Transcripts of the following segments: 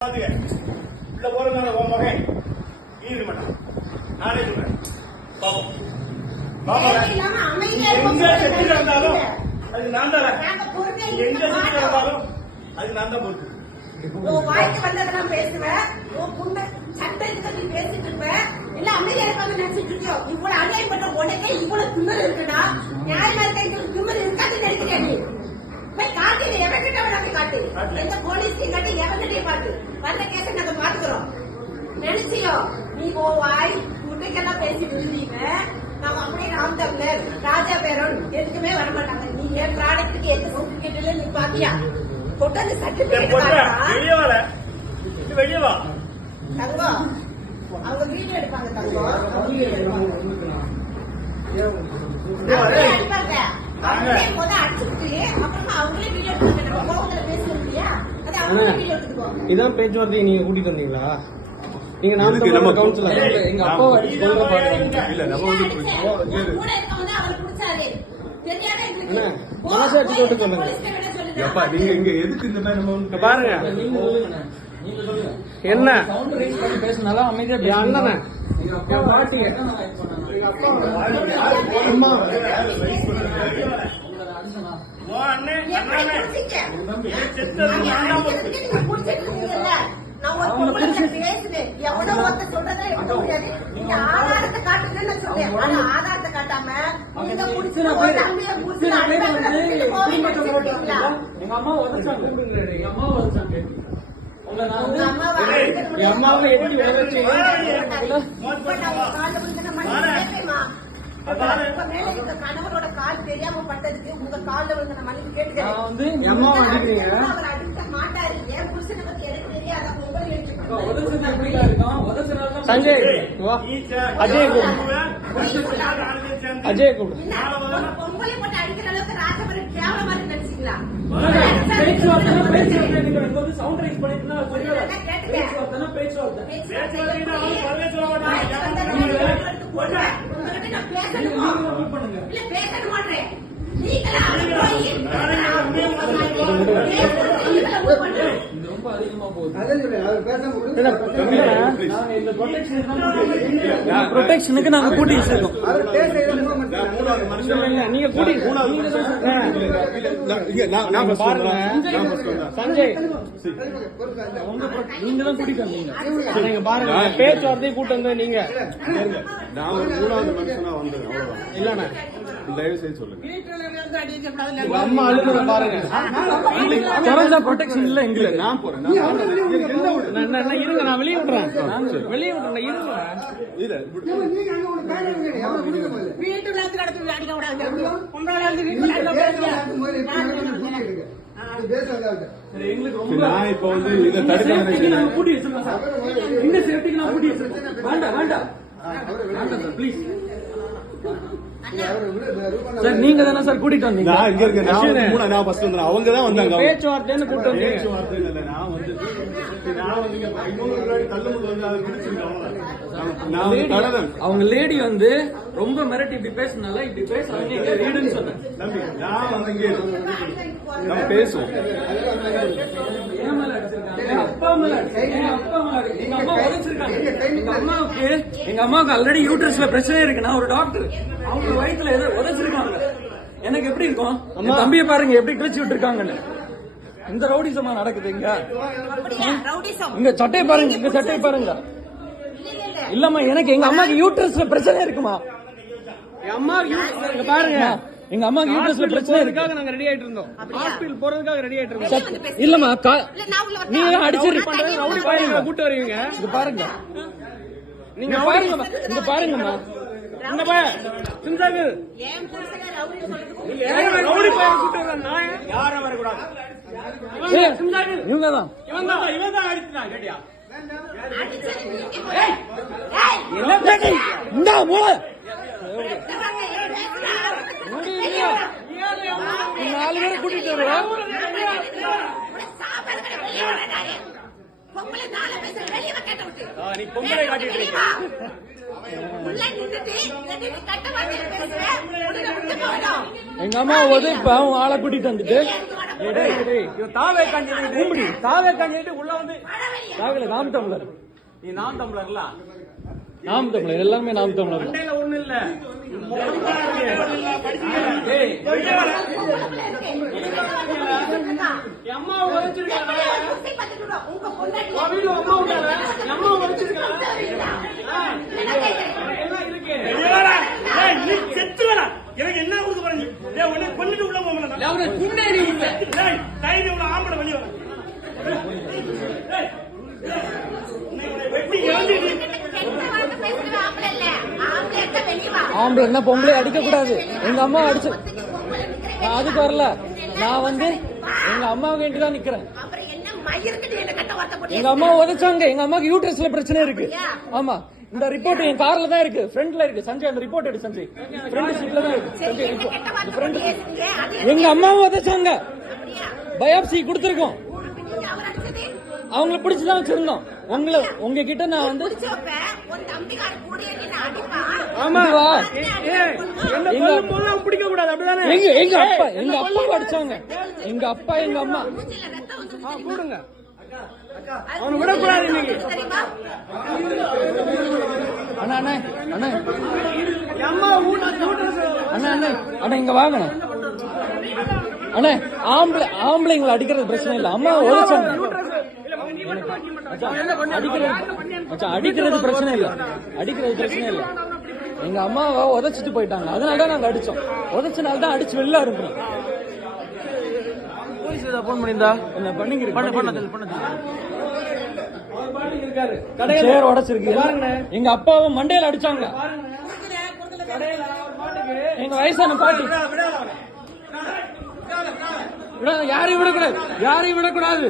உள்ள போறதுனால உன் மகன் நீர் மாட்டான். நானே சொல்றேன். எங்க செட்டி இருந்தாலும் அது நான் தான். எங்க செட்டி இருந்தாலும் அது நான் தான் பொறுப்பு. வாய்க்கு வந்ததெல்லாம் பேசுவேன். சட்டத்துக்கு நீ பேசிட்டு இருப்ப. இல்ல அமைதியா இருக்காம நினைச்சிட்டு இருக்கியோ. இவ்வளவு அநியாயம் பண்ண உடனே இவ்வளவு திமிரு இருக்குன்னா நியாயமா இருக்க திமிரு இருக்காதுன்னு நினைக்கிறேன். நீ போய் காட்டு, எவன்கிட்ட வேணாலும் காட்டு, எந்த போலீஸ்லையும் காட்டு, எவன்கிட்டயும் காட்டு. வந்த கேஸை நாங்க பாத்துக்கிறோம். நினைச்சியோ நீ வாய் முட்டைக்கெல்லாம் பேசி விழுந்தீங்க. நாம அப்படியே ராம் தமிழர், ராஜா பேரோடு எதுக்குமே வரமாட்டாங்க. நீ என் ப்ராடக்ட்டுக்கு எந்த சர்டிபிகேட்ல நீ பாத்தியா? கொட்டாந்து சர்டிபிகேட் வெளியே வா தங்கம். அவங்க வீடியோ எடுப்பாங்க தங்கம். இதான் பேச்சுவார்த்தை. நீங்க கூட்டிட்டு வந்தீங்களா? நீங்க நம்ம கவுன்சிலர் எங்க அப்பா மனசாட்சி போட்டு சொல்லுங்க. நீங்க இங்க எதுக்கு இந்த மாதிரி பாருங்க என்ன பேசினாலும் அமைதியா அண்ணன பாட்டிங்க ஆதாரத்தை காட்டுன்னு சொன்னேன். ஆதாரத்தை காட்டாம எங்க அம்மா உதச்சாங்க. எங்க அம்மா உதச்சாங்க. கணவரோட கால் தெரியாம பட்டதுக்கு உங்க காலில் விழுந்த மனைவி கேட்டுக்கிறேன். மாட்டாரு. என் புருஷனை பத்தி எனக்கு தெரியாத சஞ்சய் அஜய் அஜய் பொங்கலை போட்டு அடிக்கிற அளவுக்கு ராஜபுரம் கேவலமா நினைச்சீங்களா? ப்ரொடெக்ஷனுக்கு நாங்க கூட்டி வச்சிருக்கோம். நீங்க கூட்டி பாருங்க சஞ்சய், நீங்க தான் கூட்டிட்டு வந்தீங்க. நீங்க பாருங்க பேச்சுவார்த்தையை கூட்டு வந்த நீங்க. நான் ஒரு மூணாவது மனுஷனா வந்தேன். இல்லண்ணா தயவு செய்து சொல்லுங்க. அம்மா அழுகுற பாருங்க. ப்ரொடெக்ஷன் இல்ல எங்க நான் போறேன். இருங்க, நான் வெளியே விடுறேன். வெளியே விடுறேன் இருங்க. வீட்டுல அடிக்க கூடாது. நான் இப்ப வந்து இதை தடுக்க கூட்டி வச்சிருக்கேன் சார். இந்த சேஃப்டிக்கு நான் கூட்டி வச்சிருக்கேன். வேண்டாம் வேண்டாம் ப்ளீஸ் சார். நீங்க தானே சார் கூட்டிட்டு வந்தீங்க? நான் இங்க இருக்கேன். நான் ஃபர்ஸ்ட் வந்தேன். அவங்க தான் வந்தாங்க. பேச்சுவார்த்தைன்னு கூட்டு வந்தீங்க. பேச்சுவார்த்தை இல்ல. நான் வந்து அவங்க லேடி வந்து ரொம்ப மிரட்டி இப்படி பேசினால இப்படி பேசுறாங்க. எங்க வீடுன்னு சொன்னேன். நான் வந்து இங்கே நம்ம பேசுவோம். எங்க அம்மாவுக்கு ஆல்ரெடி யூட்ரஸ்ல பிரச்சனை இருக்குன்னா ஒரு டாக்டர் அவங்க வயிற்றுல ஏதோ உதச்சிருக்காங்க. எனக்கு எப்படி இருக்கும்? தம்பியை பாருங்க எப்படி கிழிச்சு விட்டுருக்காங்கன்னு. இந்த ரவுடிசமா நடக்குது இங்க. இங்க சட்டையை பாருங்க, இங்க சட்டையை பாருங்க. இல்லம்மா, எனக்கு எங்க அம்மாக்கு யூட்ரஸ்ல பிரச்சனை இருக்குமா? எங்க அம்மாவுக்கு பாருங்க, எங்க அம்மாக்கு யூட்ரஸ்ல பிரச்சனை இருக்காக நாங்க ரெடி ஆயிட்டு இருந்தோம். ஹாஸ்பிடல் போறதுக்காக ரெடி ஆயிட்டு இருந்தோம். இல்லம்மா, நீங்க அடிச்சு ரவுடி பாருங்க கூட்டு வருவீங்க. இங்க பாருங்க, நீங்க பாருங்க, இங்க பாருங்கம்மா. இந்த பையன் சிந்தாக்கு ரவுடி பையன் கூட்டு வர்றான். நான் யாரும் வரக்கூடாது. இவங்கதான் இவன் தான் அடிச்சுட்டான். கேட்டியா? இந்த மூளை 4 பேரை கூட்டிட்டு வருவோம். பொம்பளை நாளை பேசுற வெளியே கேட்ட விட்டு நீ பொம்பளை காட்டிட்டு இருக்க. உள்ள நின்னுட்டு கட்ட வார்த்தையில பேசுற உடனே விட்டு போகணும். எங்க அம்மா இப்ப அவங்க ஆளை கூட்டிட்டு வந்துட்டு தாவே கண்டிட்டு தாவே கண்டிட்டு உள்ள வந்து தாவில நாம் தமிழர் நீ நாம் தமிழர்ல நாம் தமிழர் எல்லாமே நாம் தமிழர் தான். மண்டையில ஒண்ணு இல்ல அம்மா உழைச்சிருக்காங்க உங்க பொண்டாட்டி அம்மா உழைச்சிருக்காங்க எனக்கு என்ன கொடுக்க போறீங்க உடனே கொண்டுட்டு உள்ள போகணும் குண்டேறி டைம் இவ்வளவு ஆம்பளை வெளியே வர வெட்டி இறந்துட்டு ஆம்பளை என்ன பொம்பளை அடிக்க கூடாது. எங்க அம்மா அடிச்சு நான் அதுக்கு வரல. நான் வந்து எங்க அம்மாவை வேண்டி தான் நிக்கிறேன். எங்க அம்மா உதைச்சாங்க. எங்க அம்மாக்கு யூட்ரஸ்ல பிரச்சனை இருக்கு. ஆமா, இந்த ரிப்போர்ட் என் கார்ல தான் இருக்கு, ஃப்ரண்ட்ல இருக்கு. சஞ்சய் அந்த ரிப்போர்ட் எடு சஞ்சய், ஃப்ரண்ட் சீட்ல தான் இருக்கு சஞ்சய். எங்க அம்மாவும் உதைச்சாங்க. பயாப்சி கொடுத்துருக்கோம். அவங்கள பிடிச்சுதான் வச்சிருந்தோம். உங்ககிட்ட நான் வந்து பிடிக்க கூடாது அப்படிதானே. எங்க அப்பா அடிச்சாங்க. எங்க அப்பா எங்க அம்மா கூடுங்க அவனை விடக்கூடாது இன்னைக்கு. அண்ணா அண்ணா அண்ணா அம்மா அண்ணா அண்ணா அண்ணா இங்க வாங்க அண்ணா. ஆம்பளைங்களை அடிக்கிறது பிரச்சனை இல்ல. அம்மா உழைச்சாங்க. அடிக்கிறது பிரச்சனை இல்ல. அடிக்கிறது பிரச்சனை இல்ல. எங்க அம்மாவை உதைச்சிட்டு போயிட்டாங்க. அதனாலதான் நாங்க அடிச்சோம். உதைச்சனால்தான் அடிச்சு வெளில இருக்கணும். போன் பண்ணிருந்தா என்ன பண்ணிங்க இருக்காரு சேர் உடைச்சிருக்கு. எங்க அப்பாவை மண்டையில அடிச்சாங்க. எங்க வயசான பாட்டி யாரையும் விடக்கூடாது. யாரையும் விடக்கூடாது.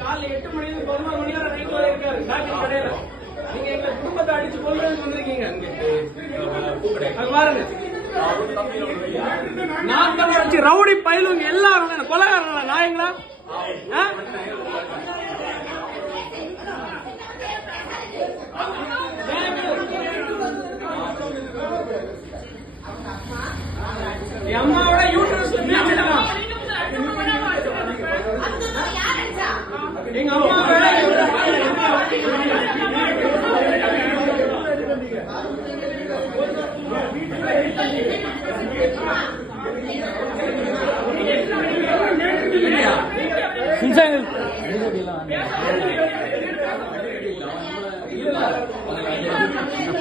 காலைல 8 மணில 11 மணி வரை நைட் வரை இருக்காரு டாக்டர் கடையில. நீங்க எங்க குடும்பத்தை அடிச்சு கொல்றதுக்கு வந்திருக்கீங்க. அது பாருங்க, நான் தான் அடிச்சு ரவுடி பயிலுங்க எல்லாரும் கொலைகாரங்களா நாயங்களா? அம்மாவோட யூட்ரஸ் எங்க அம்மா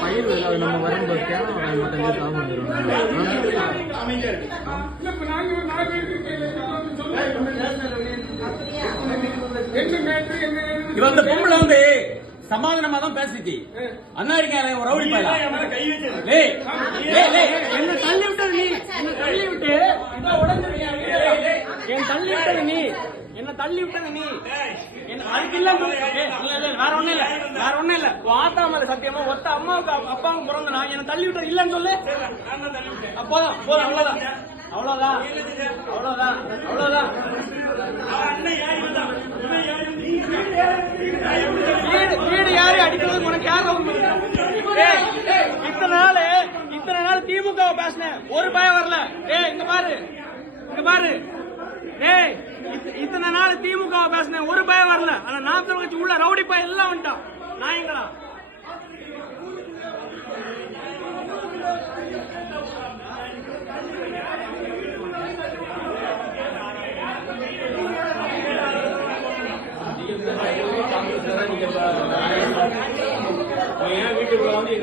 பயிர் நம்ம வரும்போது இவன் அந்த பொம்பளை வந்து சமாதானமா தான் பேசிச்சு. அண்ணா இருக்கேன் ரவுடி பையன் என்ன தள்ளி விட்டது நீ, என்ன தள்ளி விட்டு என் தள்ளி விட்டது நீ, என்ன தள்ளி விட்டது நீ. அதுக்கு இல்ல வேற ஒண்ணும் இல்ல, வேற ஒண்ணும் இல்ல. ஆத்தா மேல சத்தியமா ஒத்த அம்மாவுக்கு அப்பாவுக்கு பிறந்தனா என்ன தள்ளி விட்டது இல்லன்னு சொல்லு. போதும் போதும், அவ்வளவுதான் அவ்வளவுதான் அவ்வளவுதான் அவ்வளவுதான். வீடு யாரு அடிக்கிறது உனக்கு யாரு? இத்தனை நாள் திமுக பேசினேன், ஒரு பயம் வரல. இங்க பாரு இத்தனை நாள் திமுக பேசினேன், ஒரு பயம் வரல. ஆனா நாத்தம் வச்சு உள்ள ரவுடி பயம் எல்லாம் வந்துட்டான் நாயங்களா. வீட்டுக்குள்ள வந்து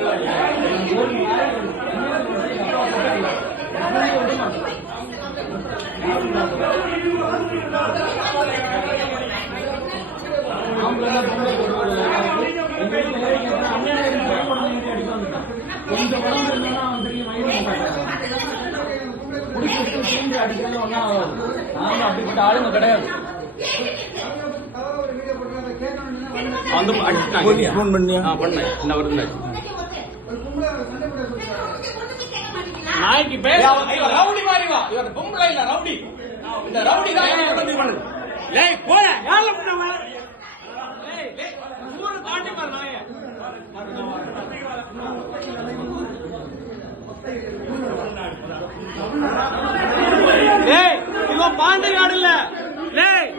அப்படிப்பட்ட ஆளுங்க கிடையாது. பண்ணேன். நாய்க்கு பேச இவன் ரவுடி மாதிரி வா. இவன் பொம்பளை இல்ல ரவுடி. இந்த ரவுடி தான் இவனை வந்து பண்ணுது. லேய் போட யார பண்ண வர லேய் லேய் ஊரு தாண்டி பாரு நாயே லேய் இவன் பாண்டிகாடு இல்ல லேய்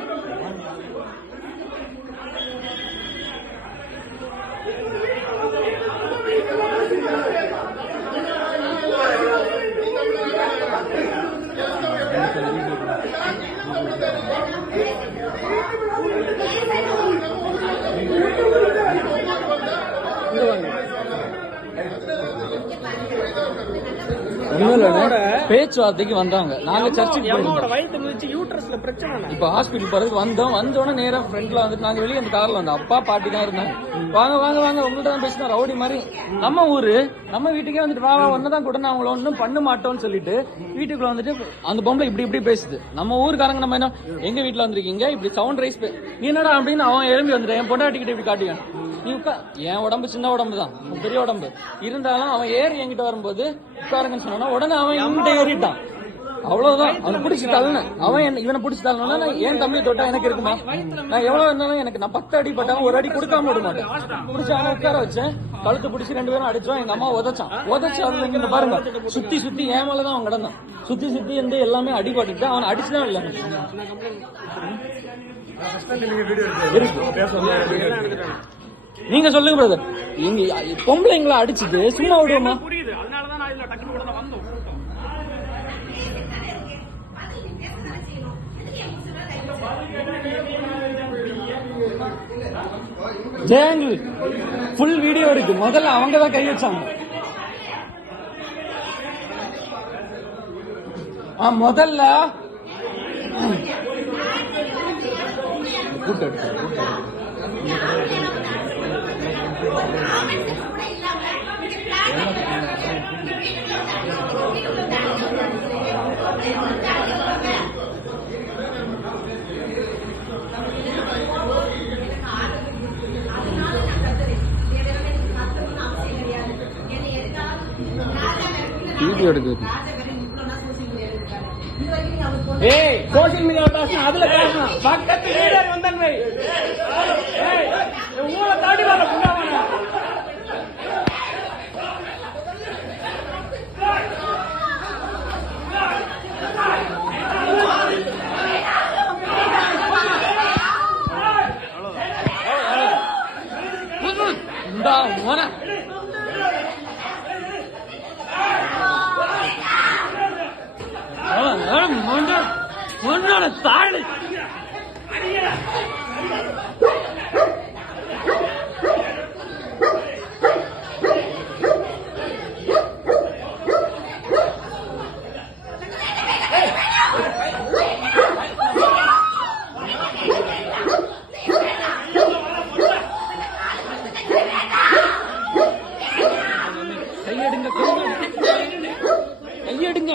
பேச்சுவார்த்தைக்கு வந்தாங்க. நாங்க சர்ச்சுக்கு அம்மாவோட போயிருந்தோம். வயித்து மிதிச்சு யூட்ரஸ்ல பிரச்சனை இப்ப ஹாஸ்பிட்டல் போறதுக்கு வந்தோடனே நேரா ஃப்ரண்ட்ல வந்துட்டு நாங்க வெளியே அந்த கார்ல வந்தோம். அப்பா பாட்டி தான் இருந்தாங்க. வாங்க வாங்க வாங்க உங்கள்ட்ட தான் பேசினா ரவுடி மாதிரி நம்ம ஊரு நம்ம வீட்டுக்கே வந்துட்டு வா ஒன்னதான் கூட நான் அவங்கள ஒன்னும் பண்ண மாட்டோம்னு சொல்லிட்டு வீட்டுக்குள்ள வந்துட்டு அந்த பொம்பளை இப்படி இப்படி பேசுது. நம்ம ஊருக்காரங்க நம்ம என்ன எங்க வீட்டுல வந்திருக்கீங்க இப்படி சவுண்ட் ரைஸ் நீ என்னடா அப்படின்னு அவன் எழும்பி வந்துட்டு என் பொண்டாட்டிக்கிட்ட இப்படி காட்டிக்கான். நீ என் உடம்பு சின்ன உடம்பு தான் பெரிய உடம்பு இருந்தாலும் அவன் ஏறி என்கிட்ட வரும்போது உட்காருங்கன்னு சொன்னா உடனே அவன் இவன்கிட்ட ஏறிட்டான். அவ்வளவுதான். அவனை பிடிச்சி தள்ளன அவன் இவனை பிடிச்சி தள்ளனா என் தம்பியை தொட்டா எனக்கு இருக்குமா? நான் எவ்வளவு இருந்தாலும் எனக்கு நான் 10 அடி பட்டாலும் ஒரு அடி கொடுக்காம விட மாட்டேன். பிடிச்சி அவனை உட்கார வச்சேன். கழுத்து பிடிச்சி 2 பேரும் அடிச்சோம். எங்க அம்மா உதச்சு அதுல இங்க பாருங்க சுத்தி சுத்தி ஏன் மேலதான் அவன் கிடந்தான். சுத்தி சுத்தி இருந்து எல்லாமே அடிபட்டு அவன் அடிச்சுதான் இல்ல நீங்க சொல்லுங்க பிரதர். எங்க பொம்பளைங்களை அடிச்சுட்டு சும்மா விடுவோமா? புரியுது. அதனாலதான் நான் இதுல டக்குனு கூட வந்தோம். ஜெயங்கிள் ஃபுல் வீடியோ இருக்கு. முதல்ல அவங்க தான் கை வச்சாங்க. முதல்ல வீடியோ எடுக்குது. ஏய் சோசியல் மீடியா பேசணும் அதுல பேசணும். பக்கத்து லீடர் வந்தன்மை ஏய் ஊரை தாண்டி வர புண்ணாவானா தாழ் கையெடுங்க கையெடுங்க.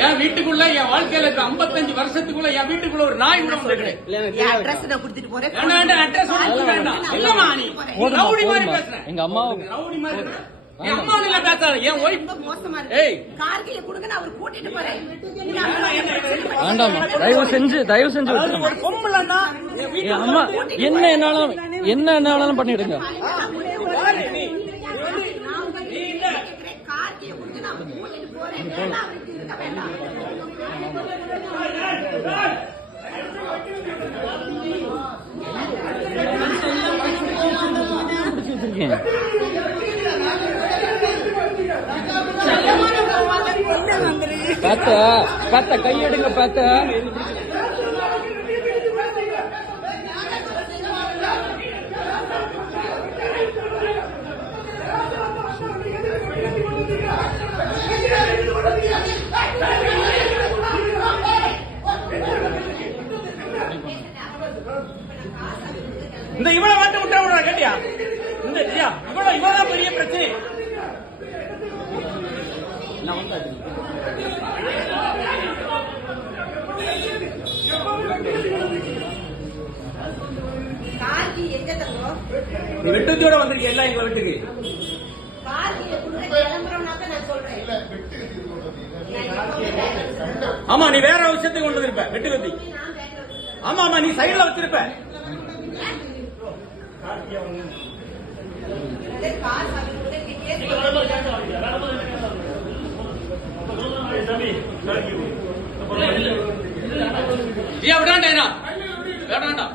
என் வீட்டுக்குள்ள என் வாழ்க்கையில இருக்க 55 வருஷத்துக்குள்ள என் வீட்டுக்குள்ள ஒரு நாய் கூட வந்து எங்க அம்மா ரவுடி மாதிரி என் அம்மா இல்ல பேசாத என் ஒய்ஃப் ஏய் கார்கில கொடுங்க நான் அவர் கூட்டிட்டு போறேன். வேண்டாமா தயவு செஞ்சு ஒரு பொம்பளைன்னா என் அம்மா என்ன என்னாலும் பண்ணிடுங்க. கார்கில கொடுங்க நான் அவர் கூட்டிட்டு போறேன். இருக்கேன். பாத்த கையெடுங்க பாத்த. இந்த இவளை மாட்ட விட்டா கேட்டியா? இந்த இவ்வளவு பெரிய பிரச்சனை. கார்கி எங்க தங்கம்? நீ வெட்டுத்தியோட வந்திருக்க எல்லாம் எங்க வீட்டுக்கு. கார்கிய குடுக்க கிளம்புறோம்னாக்க நான் சொல்றேன். ஆமா நீ வேற விஷயத்துக்கு கொண்டு வந்திருப்ப வெட்டு கத்தி. ஆமா ஆமா நீ சைடுல வச்சிருப்ப. விடாண்டா வேண்டாண்டா.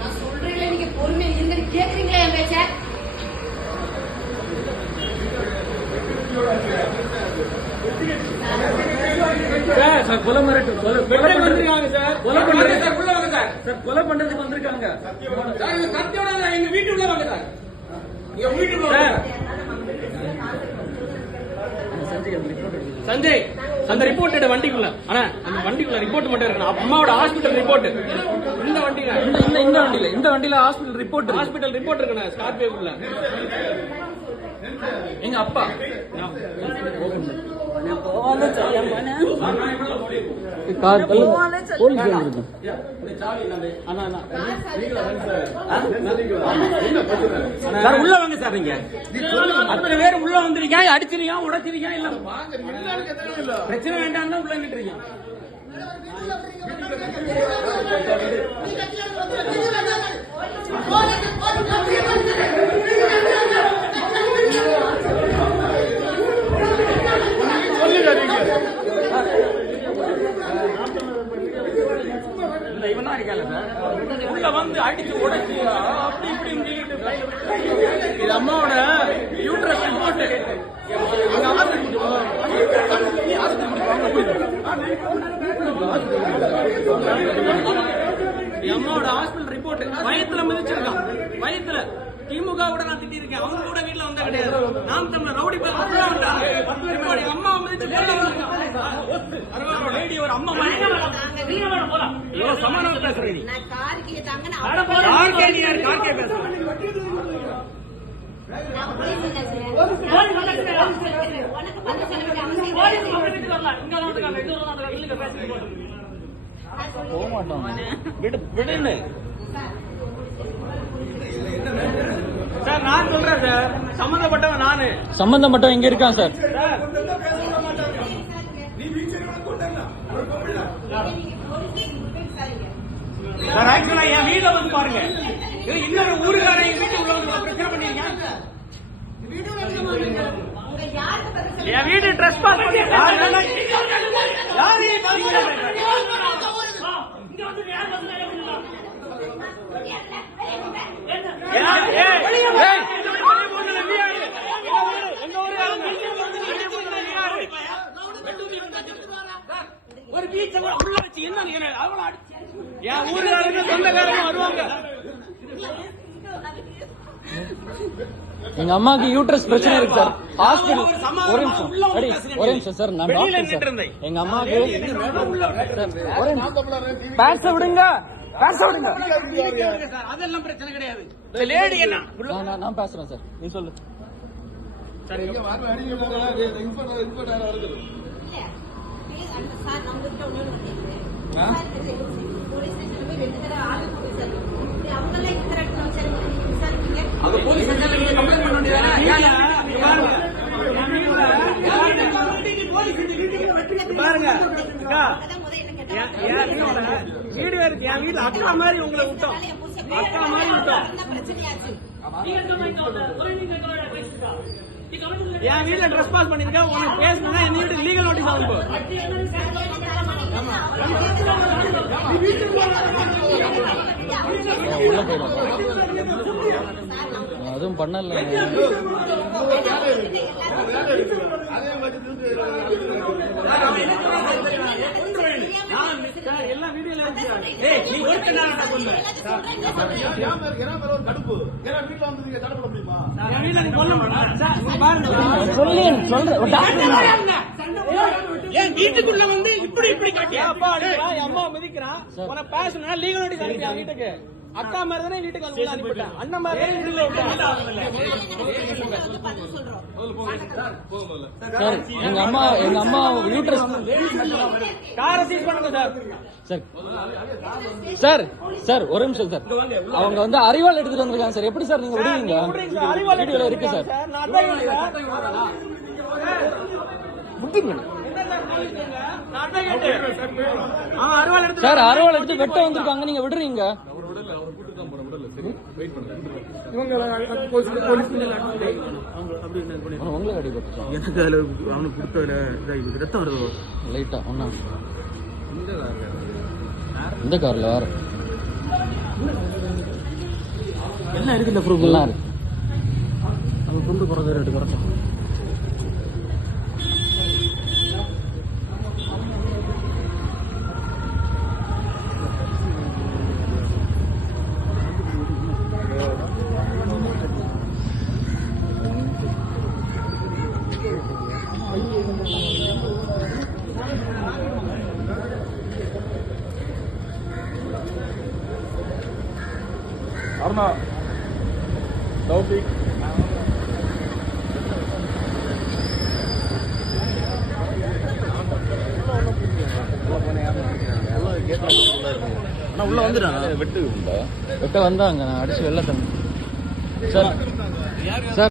நான் சொல்றேன் நீங்க பொறுமையா இருங்க. கேக்குறீங்களா என் பேச்ச? சார் கொலை மிரட்டு கொலை வந்திருக்காங்க சார். கொலை பண்றது சார் உள்ள வாங்க சார். சார் கொலை பண்றதுக்கு வந்திருக்காங்க. சார் இவங்க கத்தியோட எங்க வீட்டுக்குள்ள வாங்க சார். எங்க வீட்டுக்குள்ள வாங்க. சஞ்சய் அந்த ரிப்போர்ட் எடு வண்டிக்குள்ள. ஆனா அந்த வண்டிக்குள்ள ரிப்போர்ட் மட்டும் இருக்கணும். அம்மாவோட ஹாஸ்பிடல் ரிப்போர்ட் இந்த வண்டியில இந்த வண்டியில ஹாஸ்பிடல் ரிப்போர்ட் இருக்கணும். ஸ்கார்பியோக்குள்ள எங்க அப்பா சார் உள்ள வாங்க சார். நீங்க அத்தனை பேர் உள்ள வந்திருக்கீங்க. அடிச்சிருக்கீங்க உடைச்சிருக்கீங்க. இல்ல பிரச்சனை வேண்டாம் தான் உள்ள நின்றுருக்கீங்க. இவனா இருக்கல சார். உள்ள வந்து அடிச்சு உடைச்சு அப்படி இப்படி இது அம்மாவோட யூட்ரஸ் ரிப்போர்ட். அம்மாவோட ஹாஸ்பிடல் ரிப்போர்ட். வயத்துல மிதிச்சிருக்கான். வயத்துல திமுக கூட நான் திட்டிருக்கேன். அவங்க கூட வீட்டுல வந்தா கிடையாது. நாம் தமிழர் ரவுடி பேர் அம்மா மிதிச்சு ஒரு அம்மா சமாதானம் பேசுறேன். நான் கார்கிய தாங்க கார்கே பேசுறேன். விடுன்னு சார் நான் சொல்றேன் சார். சம்பந்தப்பட்டவன் நானு. சம்பந்தப்பட்டவன் எங்க இருக்கான் சார்? சார் ஆக்சுவலா என் வீட்டுல வந்து பாருங்க. இன்னொரு ஊருக்கார எங்க வீட்டு உள்ள வந்து பிரச்சனை பண்ணிருக்கேன். என் வீடு ட்ரெஸ் பாஸ் பண்ணி ஒரு பீச்ச உள்ள வச்சு என்ன அவ்வளவு அடிச்சு என் ஊருக்காரங்க சொந்தக்காரங்க வருவாங்க. எங்க அம்மாக்கு யூட்ரஸ் பிரச்சனை இருக்கு சார். ஹாஸ்பிடல் ஒரு நிமிஷம் சார். நான் டாக்டர் சார். எங்க அம்மாக்கு ஒரு பேச விடுங்க. அதெல்லாம் பிரச்சனை கிடையாது. லேடி என்ன நான் பேசுறேன் சார். நீ சொல்லு. பாருங்க வீடியோ இருக்கு. அக்கா மாதிரி உங்களை விட்டோம், அக்கா மாதிரி விட்டோம். பிரச்சனையாச்சு. என் வீட்டுல ட்ரெஸ் பாஸ் பண்ணிருக்க, உனக்கு பேசினா என் வீட்டுக்கு லீகல் நோட்டீஸ் ஆகும். உள்ள போயிடும். அதுவும் பண்ணல. எல்லாம் வீடியோல இருக்கு. நீ ஒருத்தர் நான் சொல்லுவேன். என் வீட்டுல நீ கொல்ல என் வீட்டுக்குள்ள வந்து இப்படி காட்டியா? அப்பா அடிக்கிறான், என் அம்மா மிதிக்கிறான். உனக்கு பேசணும்னா லீகல் நோட்டீஸ் அனுப்பியா வீட்டுக்கு? அக்கா மாதிரி தானே வீட்டுக்கு உள்ள அனுப்பிட்டேன், அண்ணன் மாதிரி தானே வீட்டுல விட்டேன். சார் எங்க அம்மா யூட்ரஸ் காரை சீஸ் பண்ணுங்க சார். சார் சார் ஒரு நிமிஷம் சார். அவங்க வந்து அறிவாள் எடுத்துட்டு வந்திருக்காங்க சார். எப்படி சார் நீங்க விடுவீங்க? வீடியோல இருக்கு சார். சார் அறுவாள் எடுத்து வெட்ட வந்திருக்காங்க, நீங்க விடுறீங்க? உங்களை அடிபட்டுச்சான் எனக்கு அதுல அவனுக்கு கொடுத்ததுல ரத்தம் வருது லைட்டா. ஒன்னா இந்த கார்ல வேற எல்லாம் இருக்குல்ல ப்ரூஃப் எல்லாம் இருக்கு. அவன் கொண்டு போறது ரேட்டு கரெக்டா. அருணா தௌஃபிக் உள்ள வந்துட்டாங்க. வெட்ட வந்தாங்க, நான் அடிச்சு வெளில தந்தேன் சார். சார்